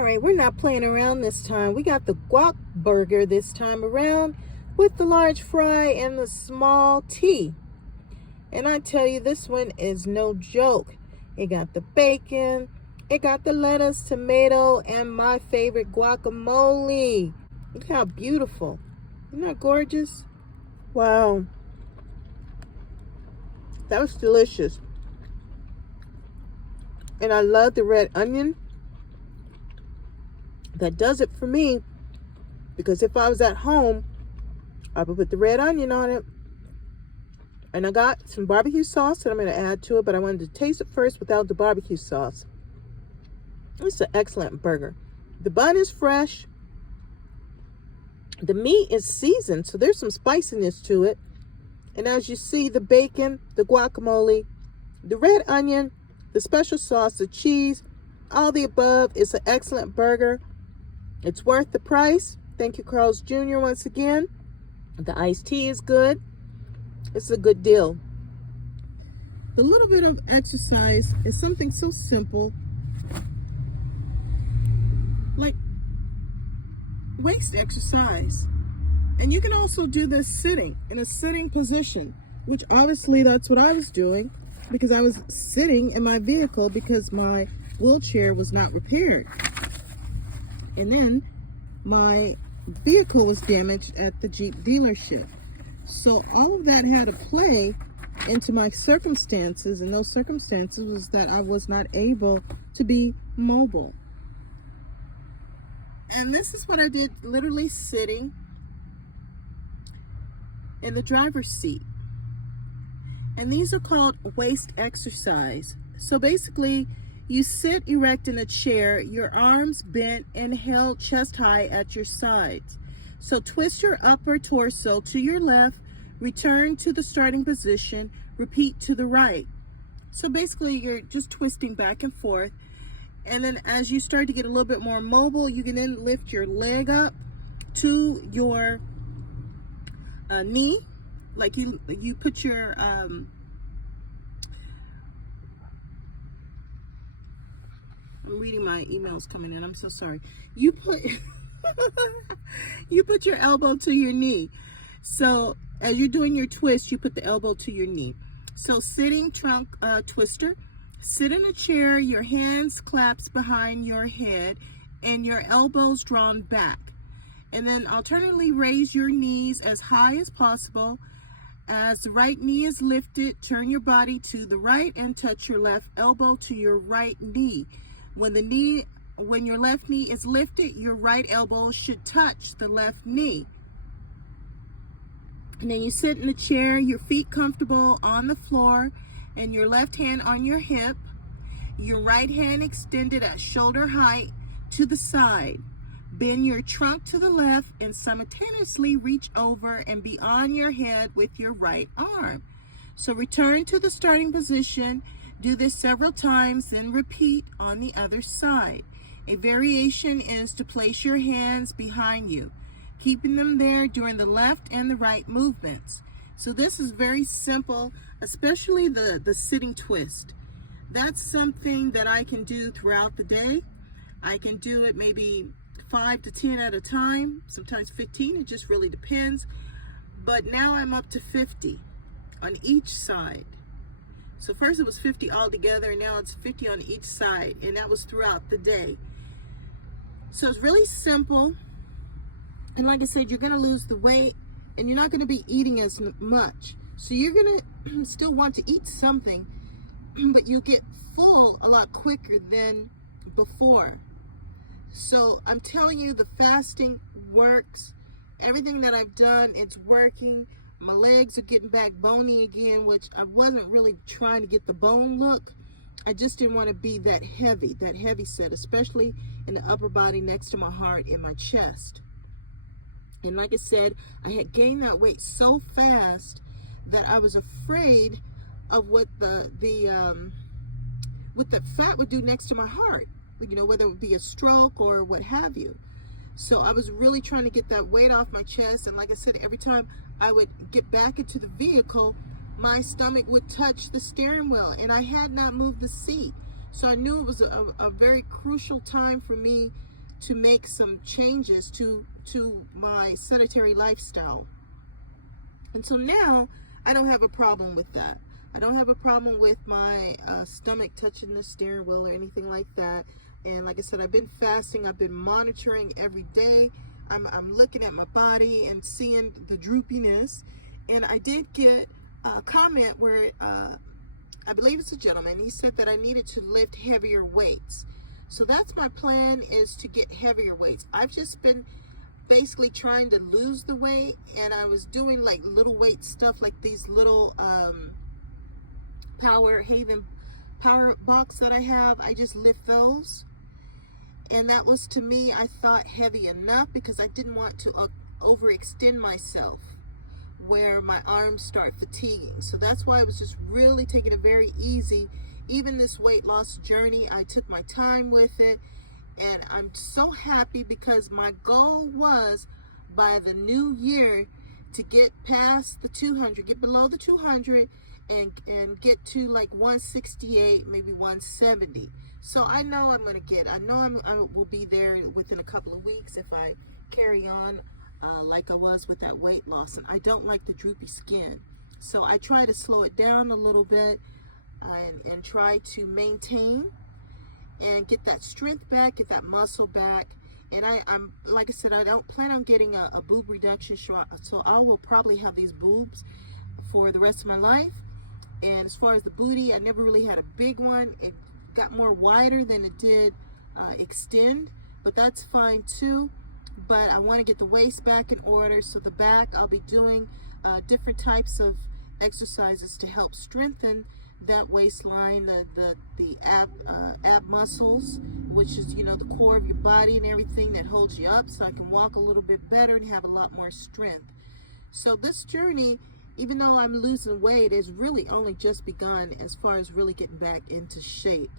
All right, we're not playing around this time. We got the guac burger this time around with the large fry and the small tea. And I tell you, this one is no joke. It got the bacon, it got the lettuce, tomato, and my favorite guacamole. Look how beautiful. Isn't that gorgeous? Wow. That was delicious. And I love the red onion. That does it for me, because if I was at home, I would put the red onion on it. And I got some barbecue sauce that I'm going to add to it, but I wanted to taste it first without the barbecue sauce. It's an excellent burger. The bun is fresh. The meat is seasoned, so there's some spiciness to it. And as you see, the bacon, the guacamole, the red onion, the special sauce, the cheese, all the above. Is an excellent burger. It's worth the price. Thank you, Carl's Jr. once again. The iced tea is good. It's a good deal. The little bit of exercise is something so simple, like waist exercise. And you can also do this sitting, in a sitting position, which obviously that's what I was doing, because I was sitting in my vehicle because my wheelchair was not repaired. And then my vehicle was damaged at the Jeep dealership. So all of that had to play into my circumstances, and those circumstances was that I was not able to be mobile. And this is what I did, literally sitting in the driver's seat. And these are called waist exercise. So basically, you sit erect in a chair, your arms bent and held chest high at your sides. So twist your upper torso to your left, return to the starting position, repeat to the right. So basically, you're just twisting back and forth. And then as you start to get a little bit more mobile, you can then lift your leg up to your knee. Like you put your I'm reading my emails coming in. I'm so sorry. You put you put your elbow to your knee. So as you're doing your twist, you put the elbow to your knee. So sitting trunk twister. Sit in a chair, your hands clasped behind your head and your elbows drawn back. And then alternately raise your knees as high as possible. As the right knee is lifted, turn your body to the right and touch your left elbow to your right knee. When your left knee is lifted, your right elbow should touch the left knee. And then you sit in the chair, your feet comfortable on the floor, and your left hand on your hip, your right hand extended at shoulder height to the side. Bend your trunk to the left and simultaneously reach over and beyond your head with your right arm. So return to the starting position. Do this several times, then repeat on the other side. A variation is to place your hands behind you, keeping them there during the left and the right movements. So this is very simple, especially the sitting twist. That's something that I can do throughout the day. I can do it maybe 5 to 10 at a time, sometimes 15, it just really depends. But now I'm up to 50 on each side. So first it was 50 all together, and now it's 50 on each side, and that was throughout the day. So it's really simple. And like I said, you're gonna lose the weight, and you're not gonna be eating as much. So you're gonna still want to eat something, but you get full a lot quicker than before. So I'm telling you, the fasting works. Everything that I've done, it's working. My legs are getting back bony again, which I wasn't really trying to get the bone look. I just didn't want to be that heavy set, especially in the upper body next to my heart and my chest. And like I said, I had gained that weight so fast that I was afraid of what the fat would do next to my heart. You know, whether it would be a stroke or what have you. So I was really trying to get that weight off my chest. And like I said, every time I would get back into the vehicle, my stomach would touch the steering wheel, and I had not moved the seat. So I knew it was a very crucial time for me to make some changes to my sedentary lifestyle. And so now I don't have a problem with that. I don't have a problem with my stomach touching the steering wheel or anything like that. And like I said, I've been fasting. I've been monitoring every day. I'm looking at my body and seeing the droopiness. And I did get a comment where I believe it's a gentleman. He said that I needed to lift heavier weights. So that's my plan, is to get heavier weights. I've just been basically trying to lose the weight, and I was doing like little weight stuff, like these little power box that I have. I just lift those, and that was, to me, I thought heavy enough, because I didn't want to overextend myself where my arms start fatiguing. So that's why I was just really taking it very easy. Even this weight loss journey, I took my time with it, and I'm so happy, because my goal was by the new year to get past the 200, get below the 200, and get to like 168, maybe 170. So I know I will be there within a couple of weeks if I carry on like I was with that weight loss. And I don't like the droopy skin, so I try to slow it down a little bit, and try to maintain and get that strength back, get that muscle back. And I'm like I said, I don't plan on getting a boob reduction, so I will probably have these boobs for the rest of my life. And as far as the booty, I never really had a big one. It got more wider than it did extend, but that's fine too. But I want to get the waist back in order. So the back, I'll be doing different types of exercises to help strengthen that waistline, the ab muscles, which is, you know, the core of your body and everything that holds you up, so I can walk a little bit better and have a lot more strength. So this journey, even though I'm losing weight, is really only just begun as far as really getting back into shape.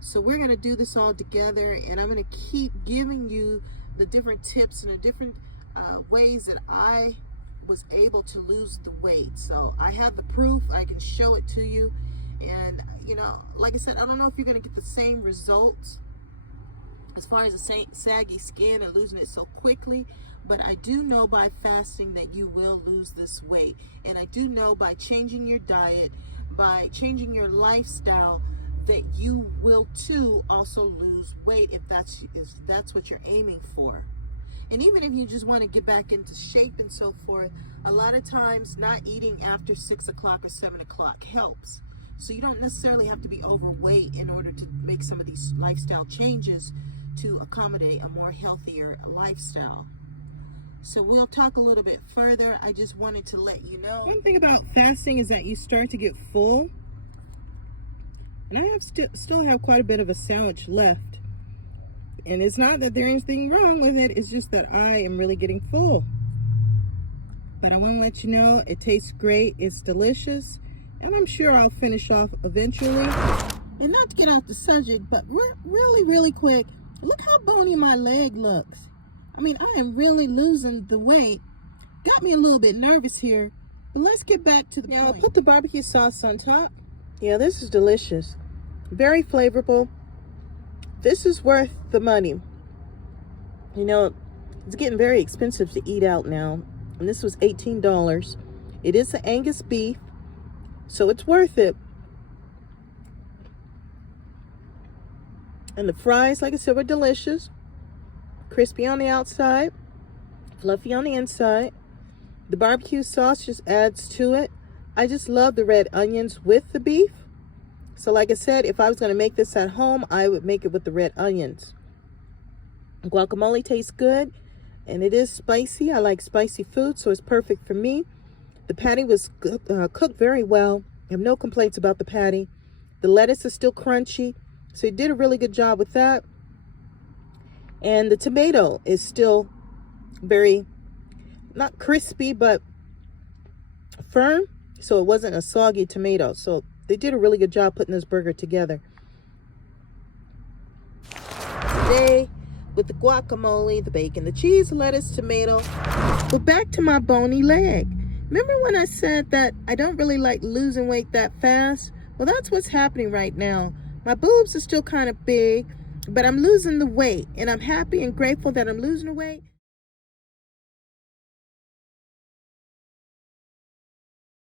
So we're going to do this all together, and I'm going to keep giving you the different tips and the different ways that I was able to lose the weight. So I have the proof, I can show it to you. And you know, like I said, I don't know if you're going to get the same results as far as the saggy skin and losing it so quickly, but I do know by fasting that you will lose this weight. And I do know by changing your diet, by changing your lifestyle, that you will too also lose weight, if that's what you're aiming for. And even if you just want to get back into shape and so forth, a lot of times not eating after 6 o'clock or 7 o'clock helps. So you don't necessarily have to be overweight in order to make some of these lifestyle changes to accommodate a more healthier lifestyle. So we'll talk a little bit further. I just wanted to let you know. One thing about fasting is that you start to get full. And I still have quite a bit of a sandwich left. And it's not that there's anything wrong with it, it's just that I am really getting full. But I want to let you know, it tastes great, it's delicious, and I'm sure I'll finish off eventually. And not to get off the subject, but really quick, look how bony my leg looks. I mean, I am really losing the weight. Got me a little bit nervous here, but let's get back to the point. Now, I'll put the barbecue sauce on top. Yeah, this is delicious. Very flavorful. This is worth the money. You know, it's getting very expensive to eat out now. And this was $18. It is the Angus beef, so it's worth it. And the fries, like I said, were delicious. Crispy on the outside, fluffy on the inside. The barbecue sauce just adds to it. I just love the red onions with the beef. So like I said, if I was going to make this at home, I would make it with the red onions. Guacamole tastes good, and it is spicy. I like spicy food, so it's perfect for me. The patty was cooked very well. I have no complaints about the patty. The lettuce is still crunchy, so you did a really good job with that. And the tomato is still very, not crispy, but firm, so it wasn't a soggy tomato. So they did a really good job putting this burger together. Today, with the guacamole, the bacon, the cheese, lettuce, tomato. But back to my bony leg. Remember when I said that I don't really like losing weight that fast? Well, that's what's happening right now. My boobs are still kind of big, but I'm losing the weight, and I'm happy and grateful that I'm losing the weight.